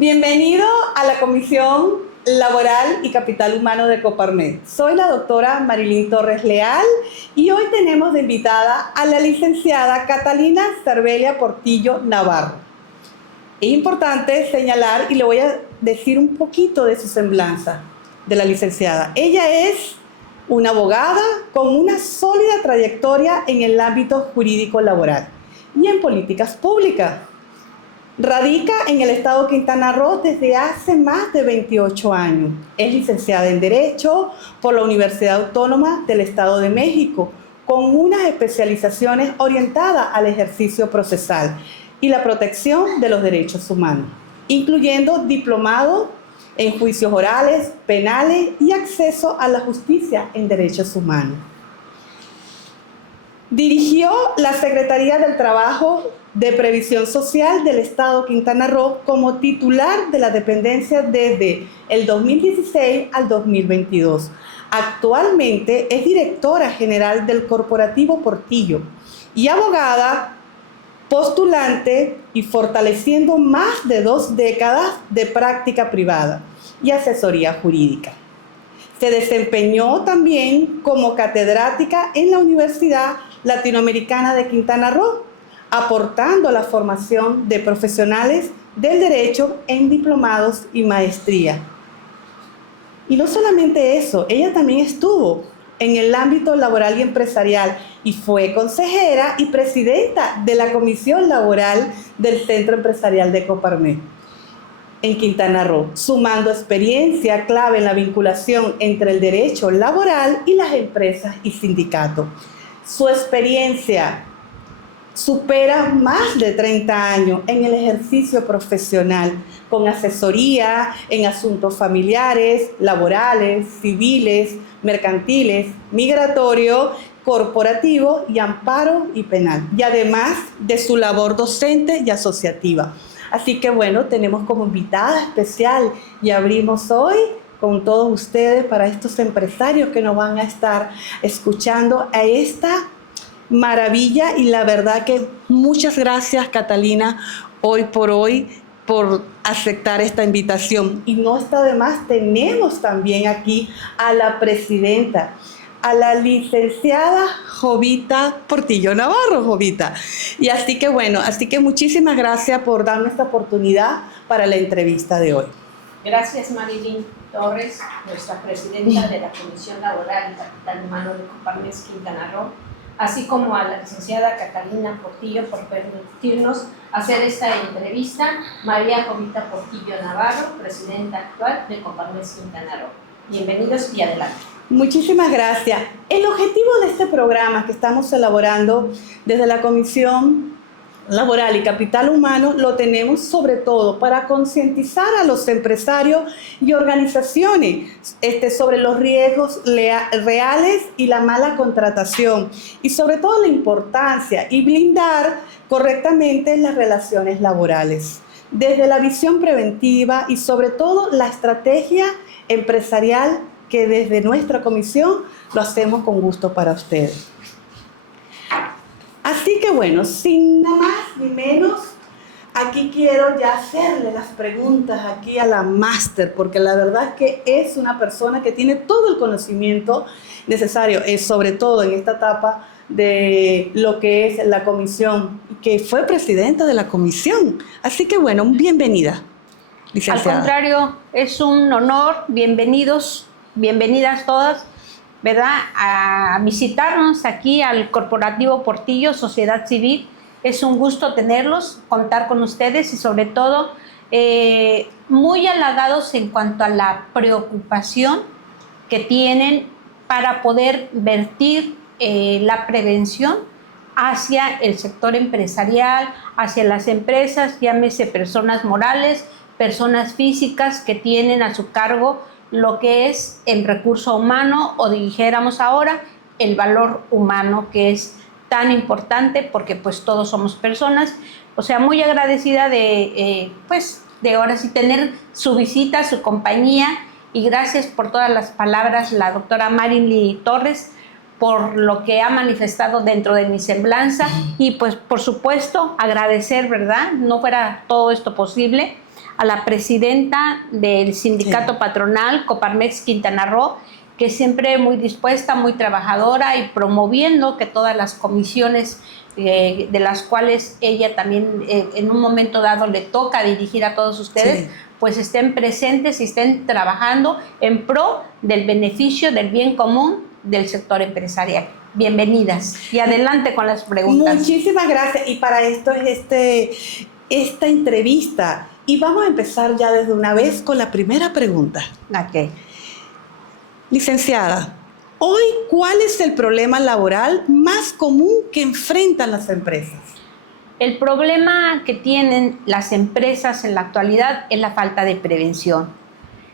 Bienvenido a la Comisión Laboral y Capital Humano de Coparmex. Soy la doctora Marilyn Torres Leal y hoy tenemos de invitada a la licenciada Catalina Cervelia Portillo Navarro. Es importante señalar, y le voy a decir un poquito de su semblanza de la licenciada. Ella es una abogada con una sólida trayectoria en el ámbito jurídico laboral y en políticas públicas. Radica en el estado Quintana Roo desde hace más de 28 años. Es licenciada en Derecho por la Universidad Autónoma del Estado de México, con unas especializaciones orientadas al ejercicio procesal y la protección de los derechos humanos, incluyendo diplomado en juicios orales, penales y acceso a la justicia en derechos humanos. Dirigió la Secretaría del Trabajo de Previsión Social del Estado Quintana Roo como titular de la dependencia desde el 2016 al 2022. Actualmente es directora general del Corporativo Portillo y abogada postulante y fortaleciendo más de 2 décadas de práctica privada y asesoría jurídica. Se desempeñó también como catedrática en la Universidad Latinoamericana de Quintana Roo, aportando a la formación de profesionales del derecho en diplomados y maestría. Y no solamente eso, ella también estuvo en el ámbito laboral y empresarial y fue consejera y presidenta de la Comisión Laboral del Centro Empresarial de Coparmex en Quintana Roo, sumando experiencia clave en la vinculación entre el derecho laboral y las empresas y sindicatos. Su experiencia supera más de 30 años en el ejercicio profesional, con asesoría en asuntos familiares, laborales, civiles, mercantiles, migratorio, corporativo y amparo y penal, y además de su labor docente y asociativa. Así que bueno, tenemos como invitada especial y abrimos hoy con todos ustedes para estos empresarios que nos van a estar escuchando a esta maravilla. Y la verdad que muchas gracias, Catalina, hoy por aceptar esta invitación. Y no está de más, tenemos también aquí a la presidenta, a la licenciada Jovita Portillo Navarro, Jovita. Y así que muchísimas gracias por darnos esta oportunidad para la entrevista de hoy. Gracias, Marilyn Torres, nuestra presidenta de la Comisión Laboral y Capital Humano de Coparmex Quintana Roo, así como a la licenciada Catalina Portillo por permitirnos hacer esta entrevista. María Jovita Portillo Navarro, presidenta actual de Coparmex Quintana Roo. Bienvenidos y adelante. Muchísimas gracias. El objetivo de este programa que estamos elaborando desde la Comisión Laboral y Capital Humano lo tenemos sobre todo para concientizar a los empresarios y organizaciones sobre los riesgos reales y la mala contratación, y sobre todo la importancia y blindar correctamente las relaciones laborales desde la visión preventiva y sobre todo la estrategia empresarial que desde nuestra comisión lo hacemos con gusto para ustedes. Así que bueno, sin nada más ni menos, aquí quiero ya hacerle las preguntas aquí a la máster, porque la verdad es que es una persona que tiene todo el conocimiento necesario, sobre todo en esta etapa de lo que es la comisión, que fue presidenta de la comisión. Así que bueno, bienvenida, licenciada. Al contrario, es un honor. Bienvenidas todas, ¿verdad?, a visitarnos aquí al Corporativo Portillo, Sociedad Civil. Es un gusto tenerlos, contar con ustedes y sobre todo muy halagados en cuanto a la preocupación que tienen para poder vertir la prevención hacia el sector empresarial, hacia las empresas, llámese personas morales, personas físicas que tienen a su cargo lo que es el recurso humano, o dijéramos ahora el valor humano, que es tan importante porque pues todos somos personas. O sea, muy agradecida de ahora sí tener su visita, su compañía, y gracias por todas las palabras, la doctora Marilyn Torres, por lo que ha manifestado dentro de mi semblanza, y pues por supuesto agradecer, ¿verdad? No fuera todo esto posible a la presidenta del sindicato patronal, Coparmex Quintana Roo, que siempre muy dispuesta, muy trabajadora y promoviendo que todas las comisiones de las cuales ella también en un momento dado le toca dirigir a todos ustedes, pues estén presentes y estén trabajando en pro del beneficio, del bien común del sector empresarial. Bienvenidas y adelante con las preguntas. Muchísimas gracias, y para esto es esta entrevista, y vamos a empezar ya desde una vez con la primera pregunta. Okay. Licenciada, hoy, ¿cuál es el problema laboral más común que enfrentan las empresas? El problema que tienen las empresas en la actualidad es la falta de prevención.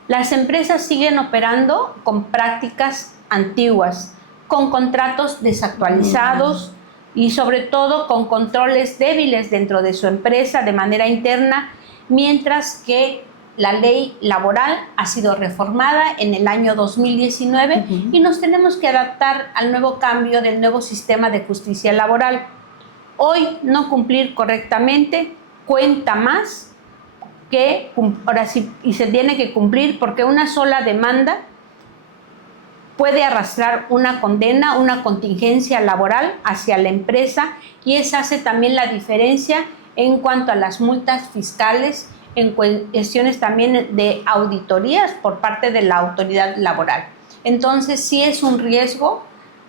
Las empresas siguen operando con prácticas antiguas, con contratos desactualizados y sobre todo con controles débiles dentro de su empresa de manera interna, mientras que la ley laboral ha sido reformada en el año 2019 y nos tenemos que adaptar al nuevo cambio del nuevo sistema de justicia laboral. Hoy no cumplir correctamente cuenta más que ahora sí, y se tiene que cumplir, porque una sola demanda puede arrastrar una condena, una contingencia laboral hacia la empresa, y esa hace también la diferencia en cuanto a las multas fiscales, en cuestiones también de auditorías por parte de la autoridad laboral. Entonces sí es un riesgo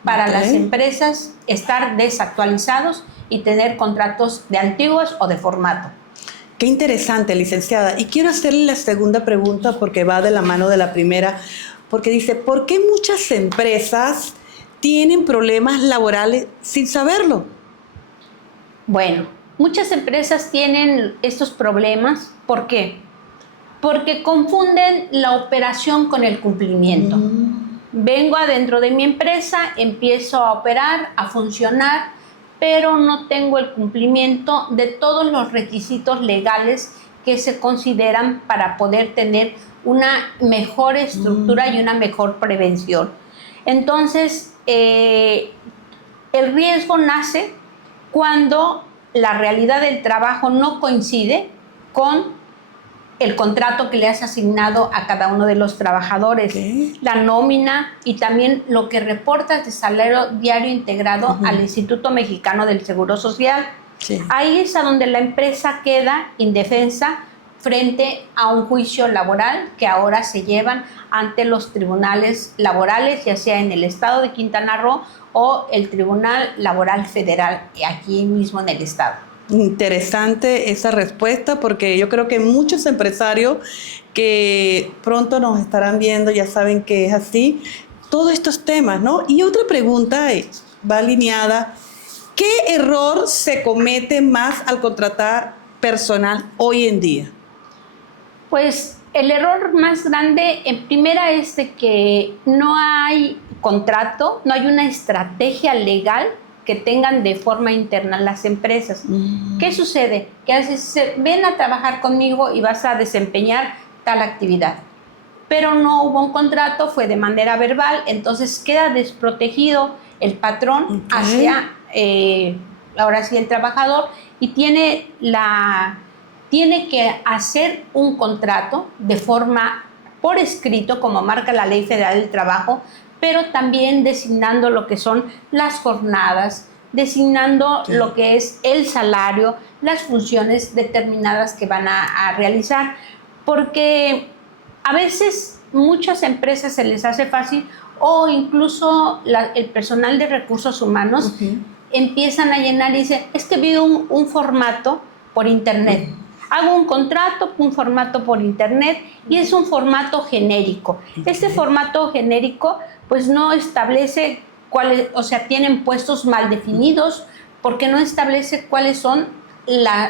para las empresas estar desactualizados y tener contratos de antiguos o de formato. Qué interesante, licenciada. Y quiero hacerle la segunda pregunta porque va de la mano de la primera, porque dice, ¿por qué muchas empresas tienen problemas laborales sin saberlo? Bueno, muchas empresas tienen estos problemas. ¿Por qué? Porque confunden la operación con el cumplimiento. Vengo adentro de mi empresa, empiezo a operar, a funcionar, pero no tengo el cumplimiento de todos los requisitos legales que se consideran para poder tener una mejor estructura y una mejor prevención. Entonces, el riesgo nace cuando la realidad del trabajo no coincide con el contrato que le has asignado a cada uno de los trabajadores, la nómina y también lo que reportas de salario diario integrado al Instituto Mexicano del Seguro Social. Ahí es a donde la empresa queda indefensa frente a un juicio laboral que ahora se llevan ante los tribunales laborales, ya sea en el estado de Quintana Roo o el Tribunal Laboral Federal, aquí mismo en el estado. Interesante esa respuesta, porque yo creo que muchos empresarios que pronto nos estarán viendo ya saben que es así, todos estos temas, ¿no? Y otra pregunta va alineada, ¿qué error se comete más al contratar personal hoy en día? Pues el error más grande en primera es de que no hay contrato, no hay una estrategia legal que tengan de forma interna las empresas. ¿Qué sucede? Que a veces ven a trabajar conmigo y vas a desempeñar tal actividad, pero no hubo un contrato, fue de manera verbal, entonces queda desprotegido el patrón hacia, ahora sí, el trabajador, y tiene que hacer un contrato de forma por escrito, como marca la Ley Federal del Trabajo, pero también designando lo que son las jornadas, designando lo que es el salario, las funciones determinadas que van a realizar, porque a veces muchas empresas se les hace fácil, o incluso el personal de recursos humanos empiezan a llenar y dicen, es que vi un formato por internet. Hago un contrato, un formato por internet, y es un formato genérico. Este formato genérico pues no establece cuáles, o sea, tienen puestos mal definidos, porque no establece cuáles son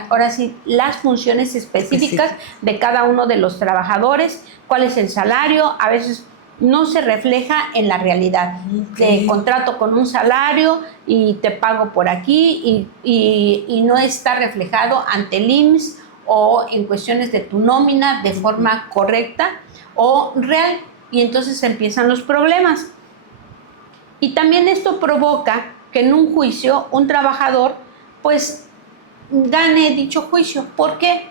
ahora sí, las funciones específicas de cada uno de los trabajadores, cuál es el salario. A veces no se refleja en la realidad. Te contrato con un salario y te pago por aquí, y no está reflejado ante el IMSS o en cuestiones de tu nómina de forma correcta o real, y entonces empiezan los problemas. Y también esto provoca que en un juicio un trabajador pues gane dicho juicio. ¿Por qué?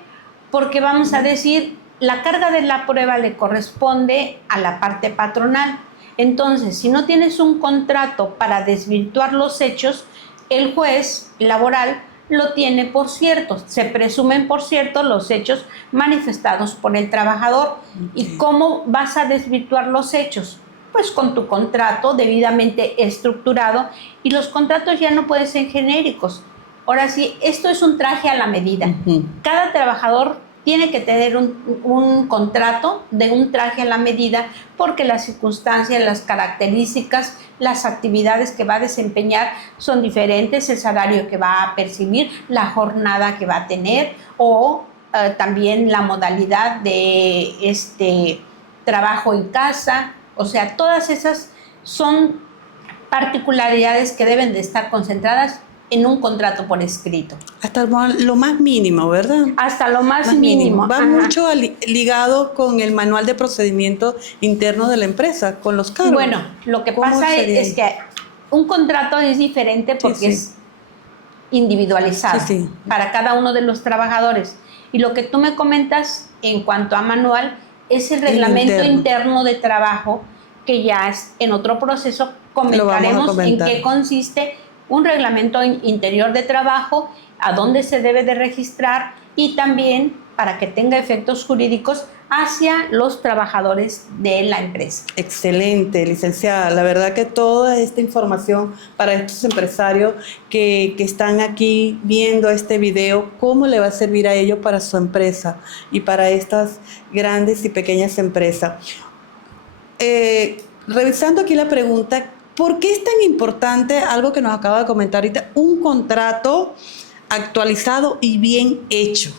porque vamos a decir, la carga de la prueba le corresponde a la parte patronal. Entonces, si no tienes un contrato para desvirtuar los hechos, el juez laboral lo tiene por cierto. Se presumen por cierto los hechos manifestados por el trabajador. Okay. ¿Y cómo vas a desvirtuar los hechos? Pues con tu contrato debidamente estructurado, y los contratos ya no pueden ser genéricos. Ahora sí, esto es un traje a la medida. Cada trabajador tiene que tener un contrato de un traje a la medida, porque las circunstancias, las características, las actividades que va a desempeñar son diferentes, el salario que va a percibir, la jornada que va a tener, o también la modalidad de trabajo en casa. O sea, todas esas son particularidades que deben de estar concentradas en un contrato por escrito. Hasta lo más mínimo, ¿verdad? Hasta lo más mínimo. Va mucho ligado con el manual de procedimiento interno de la empresa, con los cargos. Bueno, lo que pasa es que un contrato es diferente porque es individualizado para cada uno de los trabajadores. Y lo que tú me comentas en cuanto a manual es el reglamento interno de trabajo, que ya es en otro proceso. Comentaremos en qué consiste un reglamento interior de trabajo, a dónde se debe de registrar, y también para que tenga efectos jurídicos hacia los trabajadores de la empresa. Excelente, licenciada. La verdad que toda esta información para estos empresarios que están aquí viendo este video, cómo le va a servir a ellos para su empresa y para estas grandes y pequeñas empresas. Revisando aquí la pregunta, ¿por qué es tan importante, algo que nos acaba de comentar ahorita, un contrato actualizado y bien hecho?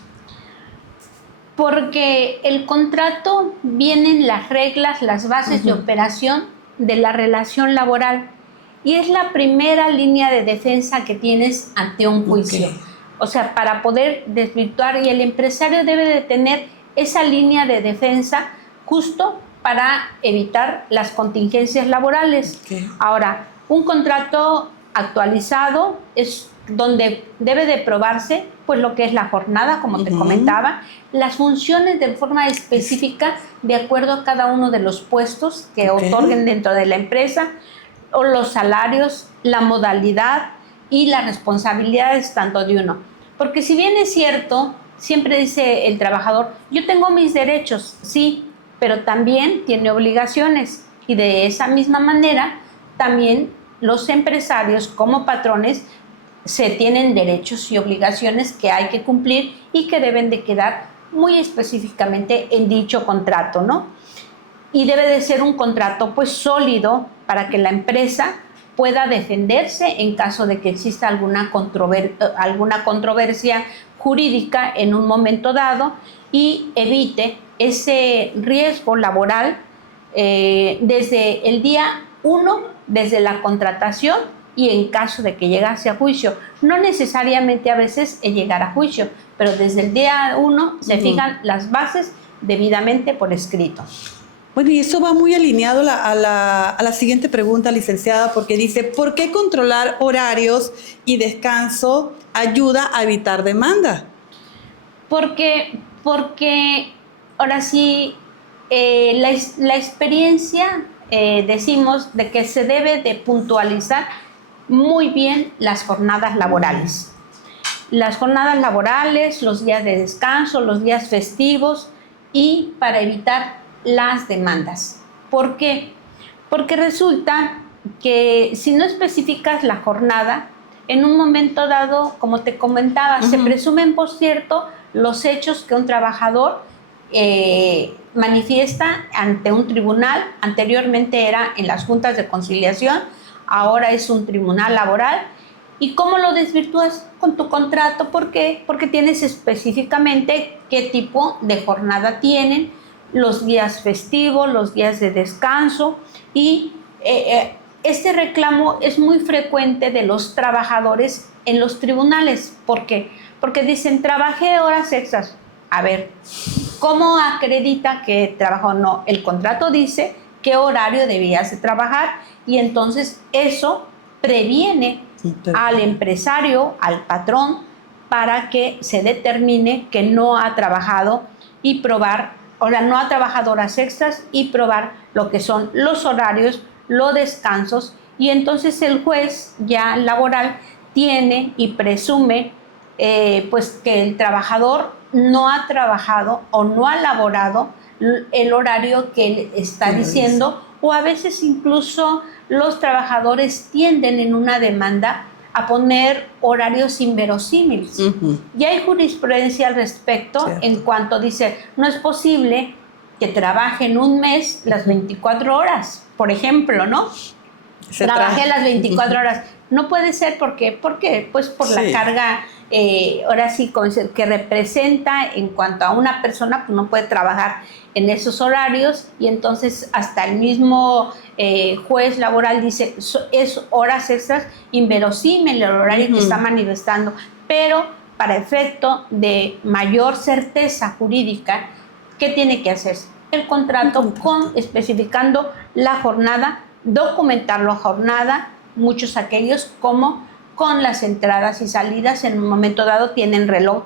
Porque el contrato vienen las reglas, las bases de operación de la relación laboral, y es la primera línea de defensa que tienes ante un juicio. O sea, para poder desvirtuar, y el empresario debe de tener esa línea de defensa justo para evitar las contingencias laborales. Ahora, un contrato actualizado es donde debe de probarse pues lo que es la jornada, como te comentaba, las funciones de forma específica de acuerdo a cada uno de los puestos que otorguen dentro de la empresa, o los salarios, la modalidad y las responsabilidades tanto de uno. Porque si bien es cierto, siempre dice el trabajador, yo tengo mis derechos, sí, pero también tiene obligaciones, y de esa misma manera también los empresarios como patrones se tienen derechos y obligaciones que hay que cumplir y que deben de quedar muy específicamente en dicho contrato, ¿no? Y debe de ser un contrato pues sólido para que la empresa pueda defenderse en caso de que exista alguna controversia jurídica en un momento dado, y evite ese riesgo laboral desde el día 1, desde la contratación, y en caso de que llegase a juicio. No necesariamente a veces llegar a juicio, pero desde el día 1 se fijan las bases debidamente por escrito. Bueno, y eso va muy alineado a la siguiente pregunta, licenciada, porque dice, ¿por qué controlar horarios y descanso ayuda a evitar demanda? Porque ahora sí, la experiencia, decimos de que se debe de puntualizar muy bien las jornadas laborales. Las jornadas laborales, los días de descanso, los días festivos, y para evitar las demandas. ¿Por qué? Porque resulta que si no especificas la jornada, en un momento dado, como te comentaba, se presumen por cierto los hechos que un trabajador manifiesta ante un tribunal. Anteriormente era en las juntas de conciliación, ahora es un tribunal laboral. ¿Y cómo lo desvirtúas? Con tu contrato. ¿Por qué? Porque tienes específicamente qué tipo de jornada tienen, los días festivos, los días de descanso, y este reclamo es muy frecuente de los trabajadores en los tribunales. ¿Por qué? Porque dicen, trabajé horas extras. A ver, ¿cómo acredita que trabajó? No, el contrato dice qué horario debías de trabajar, y entonces eso previene al empresario, al patrón, para que se determine que no ha trabajado y probar, o sea, no ha trabajado horas extras y probar lo que son los horarios, los descansos, y entonces el juez ya laboral tiene y presume pues que el trabajador no ha trabajado o no ha laborado el horario que él está diciendo, o a veces incluso los trabajadores tienden en una demanda a poner horarios inverosímiles. Y hay jurisprudencia al respecto, en cuanto dice, no es posible que trabaje en un mes las 24 horas, por ejemplo, ¿no? Trabajé las 24 horas. No puede ser, ¿por qué? Pues por la carga, ahora sí, que representa en cuanto a una persona, pues no puede trabajar en esos horarios, y entonces hasta el mismo juez laboral dice, es horas extras inverosímil el horario que está manifestando, pero para efecto de mayor certeza jurídica, ¿qué tiene que hacerse? El contrato especificando la jornada, documentar la jornada, muchos aquellos como con las entradas y salidas, en un momento dado tienen reloj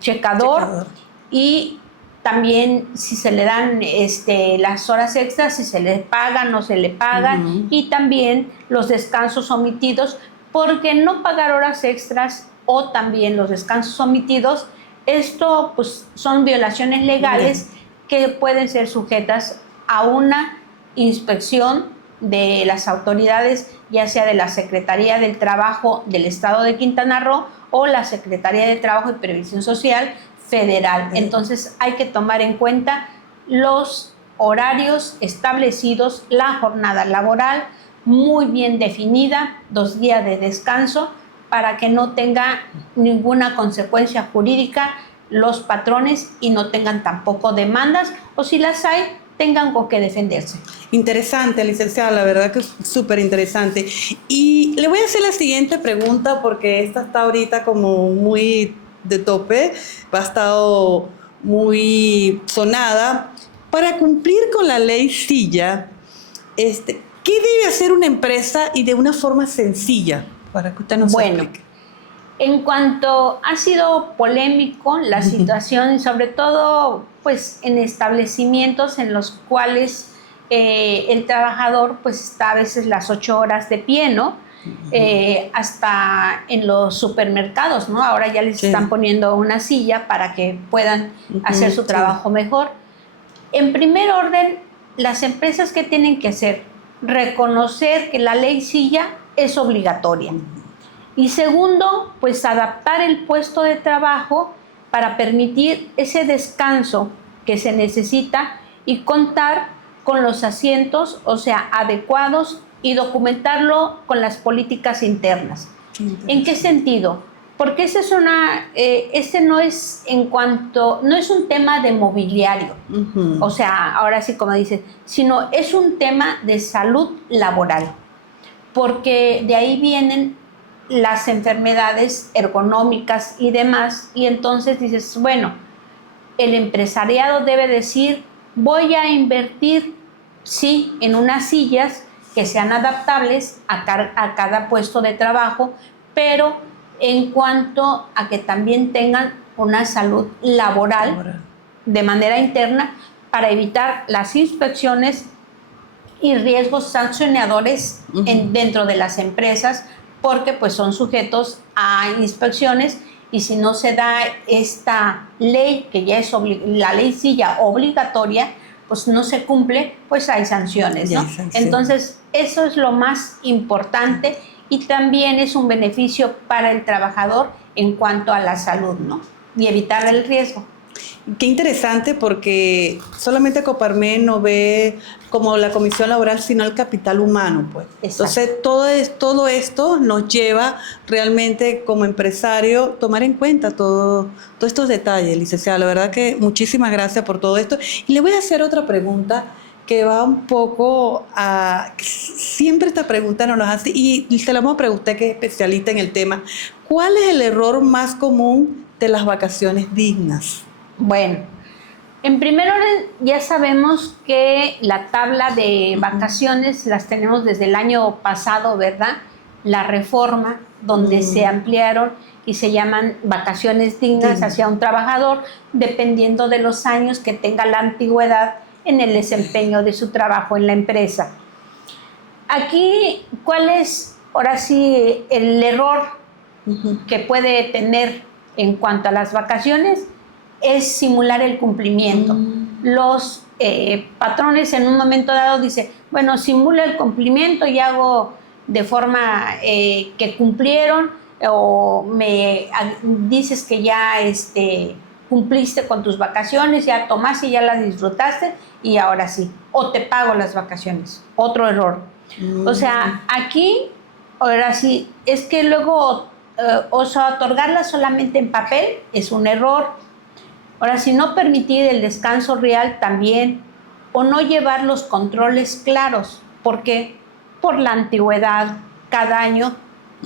checador, y también si se le dan las horas extras, si se le pagan o se le pagan, y también los descansos omitidos, porque no pagar horas extras o también los descansos omitidos, esto pues son violaciones legales que pueden ser sujetas a una inspección de las autoridades, ya sea de la Secretaría del Trabajo del Estado de Quintana Roo o la Secretaría de Trabajo y Previsión Social Federal. Entonces hay que tomar en cuenta los horarios establecidos, la jornada laboral muy bien definida, 2 días de descanso, para que no tenga ninguna consecuencia jurídica los patrones y no tengan tampoco demandas, o si las hay, tengan con qué defenderse. Interesante, licenciada, la verdad que es súper interesante. Y le voy a hacer la siguiente pregunta, porque esta está ahorita como muy de tope, ha estado muy sonada. Para cumplir con la ley Silla, ¿qué debe hacer una empresa y de una forma sencilla? Para que usted nos explique. En cuanto ha sido polémico la situación, sobre todo pues en establecimientos en los cuales el trabajador pues está a veces las 8 horas de pie, ¿no? Hasta en los supermercados, ¿no? Ahora ya les están poniendo una silla para que puedan hacer su trabajo mejor. En primer orden, las empresas, ¿qué tienen que hacer? Reconocer que la ley Silla es obligatoria. Y segundo, pues adaptar el puesto de trabajo para permitir ese descanso que se necesita y contar con los asientos, o sea, adecuados, y documentarlo con las políticas internas. ¿En qué sentido? Porque ese no es no es un tema de mobiliario, o sea, ahora sí como dice, sino es un tema de salud laboral, porque de ahí vienen las enfermedades ergonómicas y demás, y entonces dices, bueno, el empresariado debe decir, voy a invertir, sí, en unas sillas que sean adaptables a cada puesto de trabajo, pero en cuanto a que también tengan una salud laboral de manera interna, para evitar las inspecciones y riesgos sancionadores dentro de las empresas, porque pues son sujetos a inspecciones, y si no se da esta ley, que ya es la ley Silla obligatoria, pues no se cumple, pues hay sanciones, ¿no? Entonces, eso es lo más importante, y también es un beneficio para el trabajador en cuanto a la salud, ¿no? Y evitar el riesgo. Qué interesante, porque solamente Coparmex no ve como la comisión laboral, sino el capital humano, pues. Exacto. Entonces, todo esto nos lleva realmente como empresario tomar en cuenta todos estos detalles, licenciada. La verdad que muchísimas gracias por todo esto. Y le voy a hacer otra pregunta que va un poco a... Siempre esta pregunta nos hace, y se la vamos a preguntar, que es especialista en el tema. ¿Cuál es el error más común de las vacaciones dignas? Bueno, en primer orden, ya sabemos que la tabla de vacaciones las tenemos desde el año pasado, ¿verdad? la reforma donde se ampliaron y se llaman vacaciones dignas hacia un trabajador, dependiendo de los años que tenga la antigüedad en el desempeño de su trabajo en la empresa. Aquí, ¿cuál es, ahora sí, el error que puede tener en cuanto a las vacaciones? Es simular el cumplimiento. Los patrones en un momento dado dicen, bueno, simula el cumplimiento y hago de forma que cumplieron, o me dices que ya cumpliste con tus vacaciones, ya tomaste y ya las disfrutaste y ahora sí, o te pago las vacaciones. Otro error. O sea, aquí, ahora sí, es que luego, o sea, otorgarlas solamente en papel es un error. Ahora, si no permitir el descanso real también, o no llevar los controles claros, porque por la antigüedad, cada año,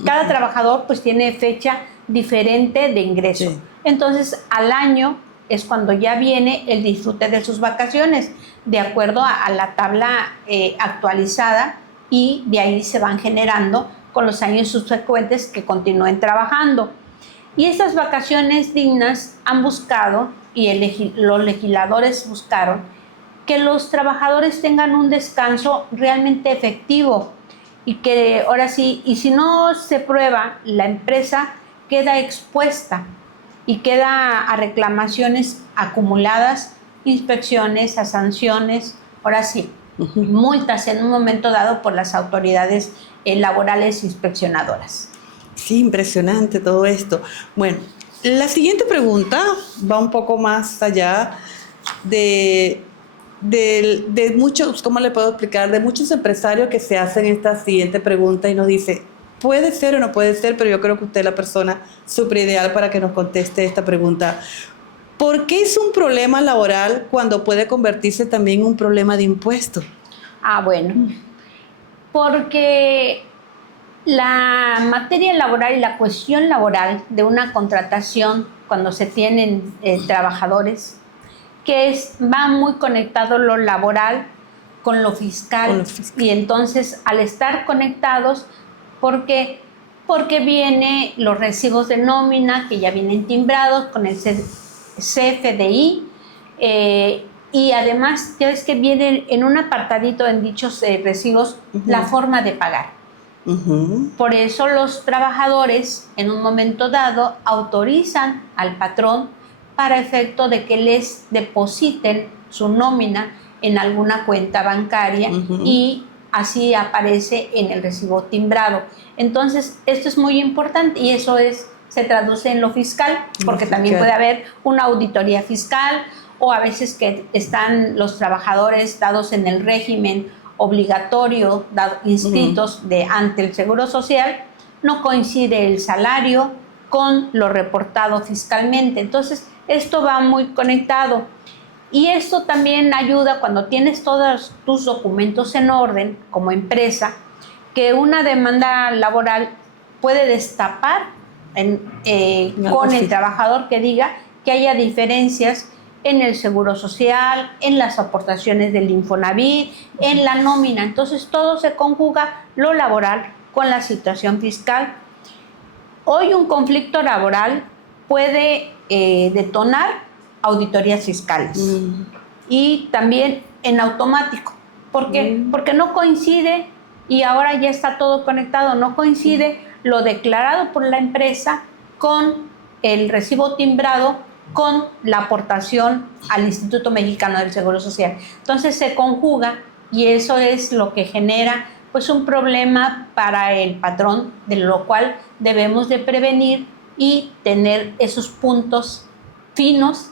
cada trabajador pues tiene fecha diferente de ingreso. Sí. Entonces, al año es cuando ya viene el disfrute de sus vacaciones, de acuerdo a la tabla actualizada, y de ahí se van generando con los años subsecuentes que continúen trabajando. Y estas vacaciones dignas han buscado, y los legisladores buscaron, que los trabajadores tengan un descanso realmente efectivo, y que ahora sí, y si no se prueba, la empresa queda expuesta y queda a reclamaciones acumuladas, inspecciones, a sanciones, ahora sí, multas en un momento dado por las autoridades laborales inspeccionadoras. Sí, impresionante todo esto. Bueno, la siguiente pregunta va un poco más allá de muchos, ¿cómo le puedo explicar? De muchos empresarios que se hacen esta siguiente pregunta y nos dice, puede ser o no puede ser, pero yo creo que usted es la persona súper ideal para que nos conteste esta pregunta. ¿Por qué es un problema laboral cuando puede convertirse también en un problema de impuestos? Bueno, porque la materia laboral y la cuestión laboral de una contratación, cuando se tienen trabajadores, va muy conectado lo laboral con lo fiscal. Y entonces, al estar conectados, porque vienen los recibos de nómina que ya vienen timbrados con el CFDI, y además ya ves que viene en un apartadito en dichos recibos la forma de pagar. Por eso los trabajadores en un momento dado autorizan al patrón para efecto de que les depositen su nómina en alguna cuenta bancaria, y así aparece en el recibo timbrado. Entonces, esto es muy importante y eso se traduce en lo fiscal, porque también puede haber una auditoría fiscal, o a veces que están los trabajadores dados en el régimen obligatorio, inscritos ante el Seguro Social, no coincide el salario con lo reportado fiscalmente. Entonces, esto va muy conectado. Y esto también ayuda cuando tienes todos tus documentos en orden como empresa, que una demanda laboral puede destapar con el trabajador que diga que haya diferencias en el Seguro Social, en las aportaciones del Infonavit, en la nómina. Entonces todo se conjuga, lo laboral con la situación fiscal. Hoy un conflicto laboral puede detonar auditorías fiscales y también en automático. ¿Por qué? Porque no coincide, y ahora ya está todo conectado, no coincide lo declarado por la empresa con el recibo timbrado, con la aportación al Instituto Mexicano del Seguro Social. Entonces se conjuga, y eso es lo que genera pues un problema para el patrón, de lo cual debemos de prevenir y tener esos puntos finos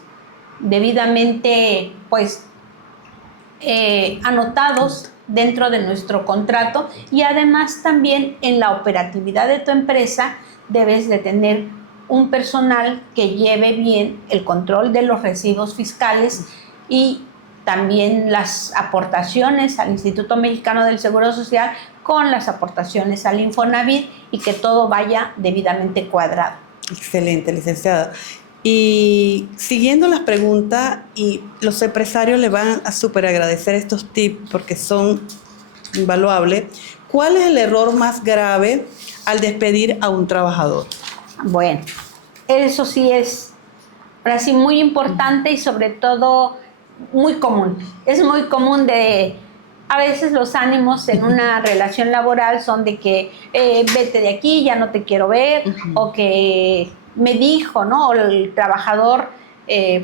debidamente pues anotados dentro de nuestro contrato. Y además también en la operatividad de tu empresa debes de tener un personal que lleve bien el control de los recibos fiscales y también las aportaciones al Instituto Mexicano del Seguro Social con las aportaciones al Infonavit, y que todo vaya debidamente cuadrado. Excelente, licenciada. Y siguiendo las preguntas, y los empresarios le van a súper agradecer estos tips porque son invaluables. ¿Cuál es el error más grave al despedir a un trabajador? Bueno, eso sí es, ahora sí, muy importante y sobre todo muy común. Es muy común a veces los ánimos en una relación laboral son de que vete de aquí, ya no te quiero ver, o que me dijo, ¿no? O el trabajador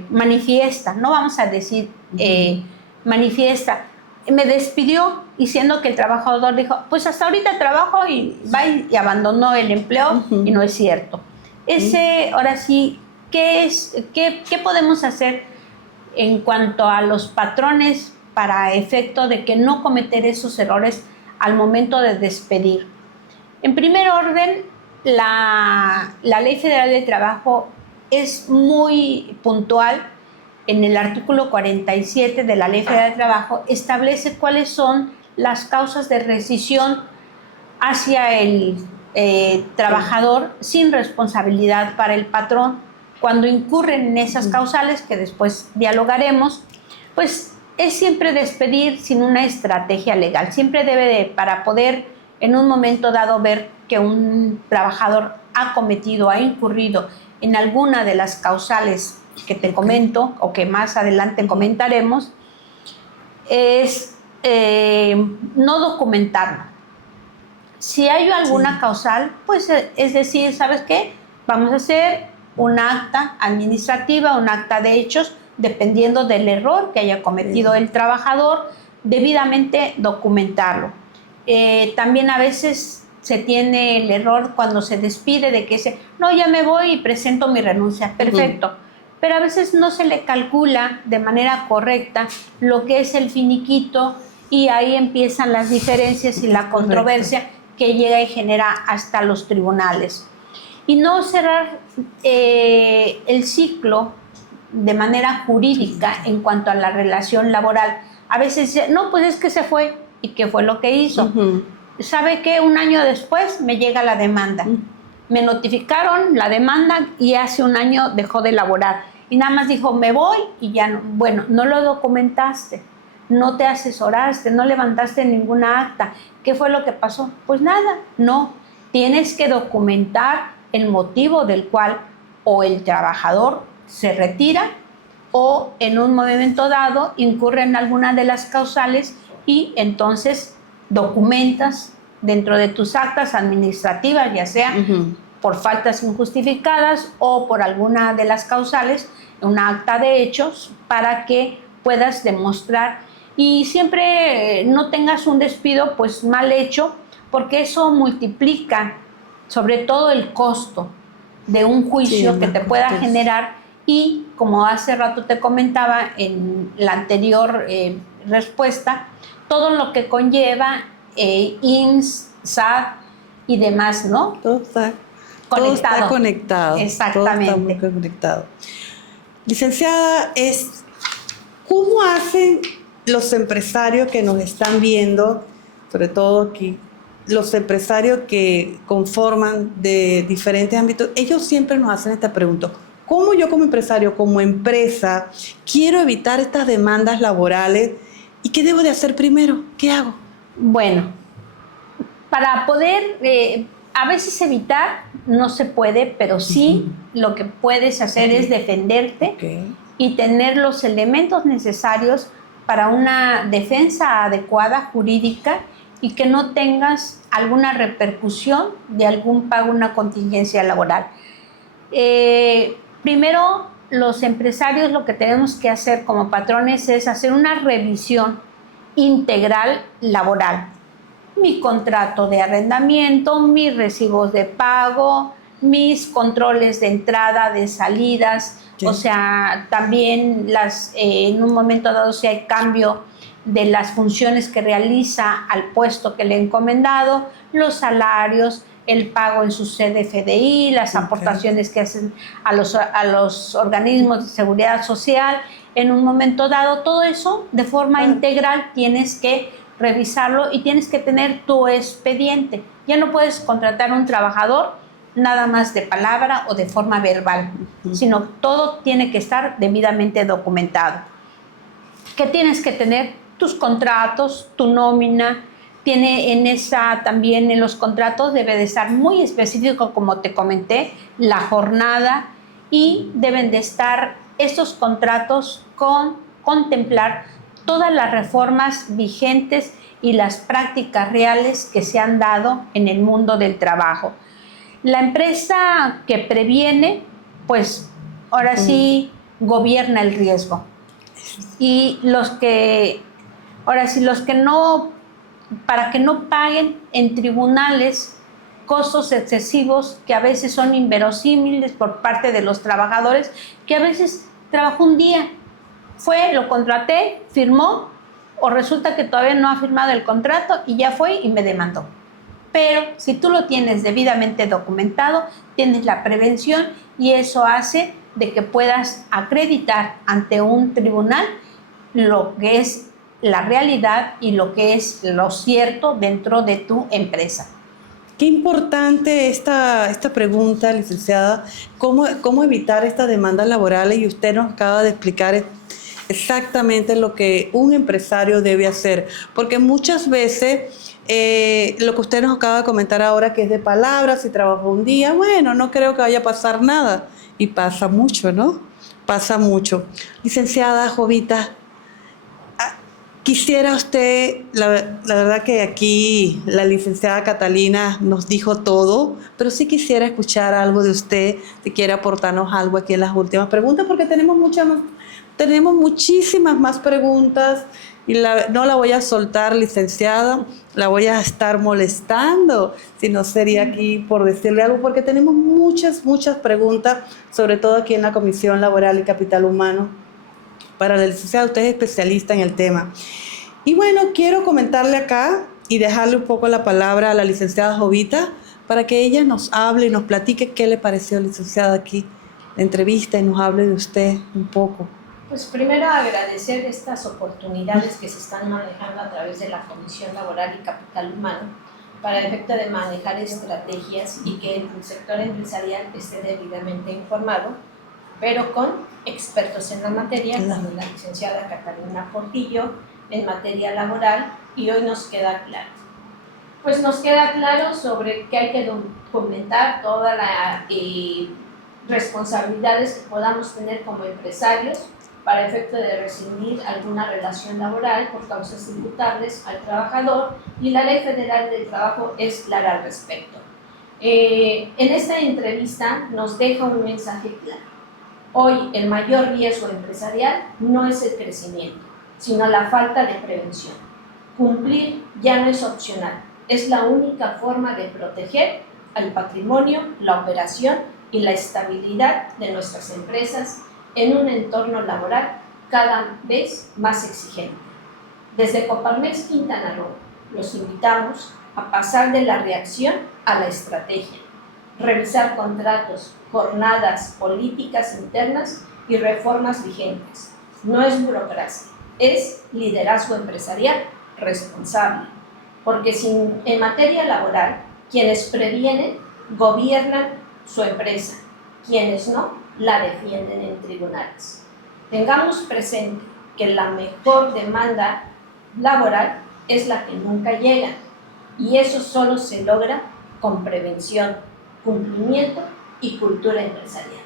manifiesta, no vamos a decir manifiesta, me despidió diciendo que el trabajador dijo, pues hasta ahorita trabajo y va y abandonó el empleo y no es cierto. Ahora sí, ¿qué podemos hacer en cuanto a los patrones para efecto de que no cometer esos errores al momento de despedir? En primer orden, la Ley Federal del Trabajo es muy puntual. En el artículo 47 de la Ley Federal del Trabajo establece cuáles son las causas de rescisión hacia el trabajador sin responsabilidad para el patrón. Cuando incurren en esas causales, que después dialogaremos, pues es siempre despedir sin una estrategia legal. Siempre para poder en un momento dado ver que un trabajador ha incurrido en alguna de las causales que te comento o que más adelante comentaremos, es no documentarlo. Si hay alguna causal, pues es decir, ¿sabes qué? Vamos a hacer un acta administrativa, un acta de hechos, dependiendo del error que haya cometido el trabajador, debidamente documentarlo. También a veces se tiene el error cuando se despide de que dice, no, ya me voy y presento mi renuncia. Perfecto. Pero a veces no se le calcula de manera correcta lo que es el finiquito y ahí empiezan las diferencias y la controversia que llega y genera hasta los tribunales. Y no cerrar el ciclo de manera jurídica en cuanto a la relación laboral. A veces dice, no, pues es que se fue. ¿Y qué fue lo que hizo? ¿Sabe qué? Un año después me llega la demanda. Me notificaron la demanda y hace un año dejó de laborar. Y nada más dijo, me voy y ya no. Bueno, no lo documentaste, no te asesoraste, no levantaste ninguna acta. ¿Qué fue lo que pasó? Pues nada, no. Tienes que documentar el motivo del cual o el trabajador se retira o en un momento dado incurre en alguna de las causales y entonces documentas dentro de tus actas administrativas, ya sea por faltas injustificadas o por alguna de las causales, una acta de hechos para que puedas demostrar y siempre no tengas un despido pues mal hecho, porque eso multiplica sobre todo el costo de un juicio que te pueda generar y como hace rato te comentaba en la anterior respuesta, todo lo que conlleva IMSS, SAT y demás, ¿no? Todo está conectado. Exactamente. Todo está muy conectado. Licenciada, ¿cómo hacen los empresarios que nos están viendo, sobre todo aquí, los empresarios que conforman de diferentes ámbitos? Ellos siempre nos hacen esta pregunta. ¿Cómo yo como empresario, como empresa, quiero evitar estas demandas laborales? ¿Y qué debo de hacer primero? ¿Qué hago? Bueno, para poder a veces evitar no se puede, pero sí lo que puedes hacer es defenderte y tener los elementos necesarios para una defensa adecuada jurídica y que no tengas alguna repercusión de algún pago, una contingencia laboral. Primero, los empresarios lo que tenemos que hacer como patrones es hacer una revisión integral laboral. Mi contrato de arrendamiento, mis recibos de pago, mis controles de entrada, de salidas, o sea, también en un momento dado si hay cambio de las funciones que realiza al puesto que le he encomendado, los salarios, el pago en su CFDI, las aportaciones que hacen a los organismos de seguridad social, en un momento dado, todo eso de forma integral tienes que revisarlo y tienes que tener tu expediente. Ya no puedes contratar a un trabajador nada más de palabra o de forma verbal, sino todo tiene que estar debidamente documentado. ¿Qué tienes que tener? Tus contratos, tu nómina, tiene también en los contratos debe de estar muy específico, como te comenté, la jornada, y deben de estar estos contratos contemplar todas las reformas vigentes y las prácticas reales que se han dado en el mundo del trabajo. La empresa que previene, pues ahora sí gobierna el riesgo. Y los que no, para que no paguen en tribunales costos excesivos que a veces son inverosímiles por parte de los trabajadores, que a veces trabajó un día, lo contraté, firmó, o resulta que todavía no ha firmado el contrato y ya fue y me demandó. Pero si tú lo tienes debidamente documentado, tienes la prevención, y eso hace de que puedas acreditar ante un tribunal lo que es la realidad y lo que es lo cierto dentro de tu empresa. Qué importante esta pregunta, licenciada. ¿Cómo evitar estas demandas laborales? Y usted nos acaba de explicar exactamente lo que un empresario debe hacer. Porque muchas veces lo que usted nos acaba de comentar ahora, que es de palabras, si trabajó un día, bueno, no creo que vaya a pasar nada. Y pasa mucho, ¿no? Pasa mucho. Licenciada Jovita, quisiera usted, la verdad que aquí la licenciada Catalina nos dijo todo, pero sí quisiera escuchar algo de usted, si quiere aportarnos algo aquí en las últimas preguntas, porque tenemos muchísimas más preguntas, y no la voy a soltar, licenciada, la voy a estar molestando, si no sería aquí por decirle algo, porque tenemos muchas preguntas, sobre todo aquí en la Comisión Laboral y Capital Humano. Para la licenciada, usted es especialista en el tema. Y bueno, quiero comentarle acá y dejarle un poco la palabra a la licenciada Jovita para que ella nos hable y nos platique qué le pareció, licenciada, aquí la entrevista, y nos hable de usted un poco. Pues primero agradecer estas oportunidades que se están manejando a través de la Comisión Laboral y Capital Humano para el efecto de manejar estrategias y que el sector empresarial esté debidamente informado, pero con expertos en la materia, como la licenciada Catalina Portillo, en materia laboral, y hoy nos queda claro. Pues nos queda claro sobre que hay que documentar todas las responsabilidades que podamos tener como empresarios para efecto de rescindir alguna relación laboral por causas imputables al trabajador, y la Ley Federal del Trabajo es clara al respecto. En esta entrevista nos deja un mensaje claro. Hoy el mayor riesgo empresarial no es el crecimiento, sino la falta de prevención. Cumplir ya no es opcional, es la única forma de proteger al patrimonio, la operación y la estabilidad de nuestras empresas en un entorno laboral cada vez más exigente. Desde Coparmex Quintana Roo los invitamos a pasar de la reacción a la estrategia, revisar contratos, jornadas, políticas internas y reformas vigentes. No es burocracia, es liderazgo empresarial responsable, porque en materia laboral, quienes previenen gobiernan su empresa, quienes no la defienden en tribunales. Tengamos presente que la mejor demanda laboral es la que nunca llega, y eso solo se logra con prevención, cumplimiento y cultura empresarial.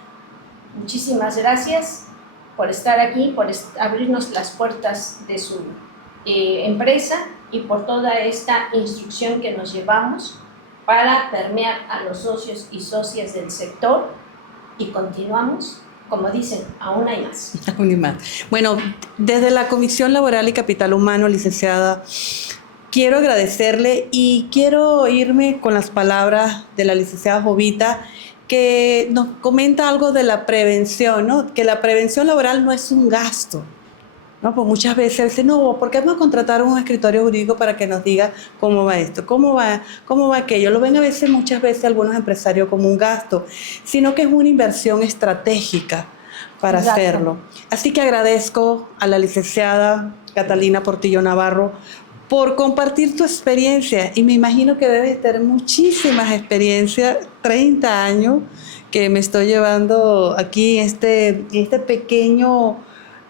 Muchísimas gracias por estar aquí, por abrirnos las puertas de su empresa y por toda esta instrucción que nos llevamos para permear a los socios y socias del sector, y continuamos, como dicen, aún hay más. Aún hay más. Bueno, desde la Comisión Laboral y Capital Humano, licenciada, quiero agradecerle y quiero irme con las palabras de la licenciada Jovita, que nos comenta algo de la prevención, ¿no? Que la prevención laboral no es un gasto, ¿no? Pues muchas veces dicen, no, ¿por qué vamos a contratar un escritorio jurídico para que nos diga cómo va esto, cómo va aquello? Lo ven muchas veces algunos empresarios como un gasto, sino que es una inversión estratégica para Exacto. hacerlo. Así que agradezco a la licenciada Catalina Portillo Navarro por compartir tu experiencia, y me imagino que debes tener muchísimas experiencias, 30 años que me estoy llevando aquí en este pequeño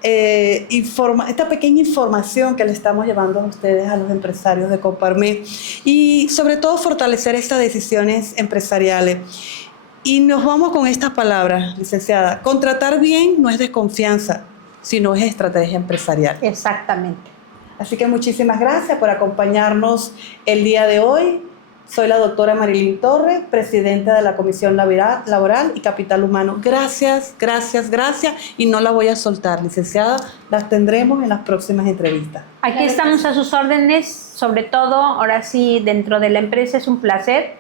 esta pequeña información que le estamos llevando a ustedes, a los empresarios de Coparmex, y sobre todo fortalecer estas decisiones empresariales. Y nos vamos con estas palabras, licenciada. Contratar bien no es desconfianza, sino es estrategia empresarial. Exactamente. Así que muchísimas gracias por acompañarnos el día de hoy. Soy la doctora Marilyn Torres, presidenta de la Comisión Laboral y Capital Humano. Gracias, gracias, gracias. Y no la voy a soltar, licenciada. Las tendremos en las próximas entrevistas. Aquí estamos a sus órdenes. Sobre todo, ahora sí, dentro de la empresa es un placer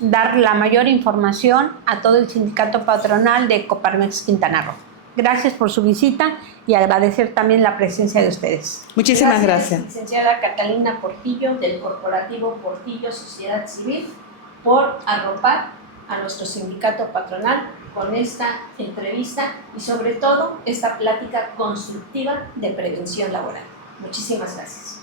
dar la mayor información a todo el sindicato patronal de Coparmex Quintana Roo. Gracias por su visita y agradecer también la presencia de ustedes. Muchísimas gracias. Licenciada Catalina Portillo, del Corporativo Portillo Sociedad Civil, por arropar a nuestro sindicato patronal con esta entrevista y sobre todo esta plática constructiva de prevención laboral. Muchísimas gracias.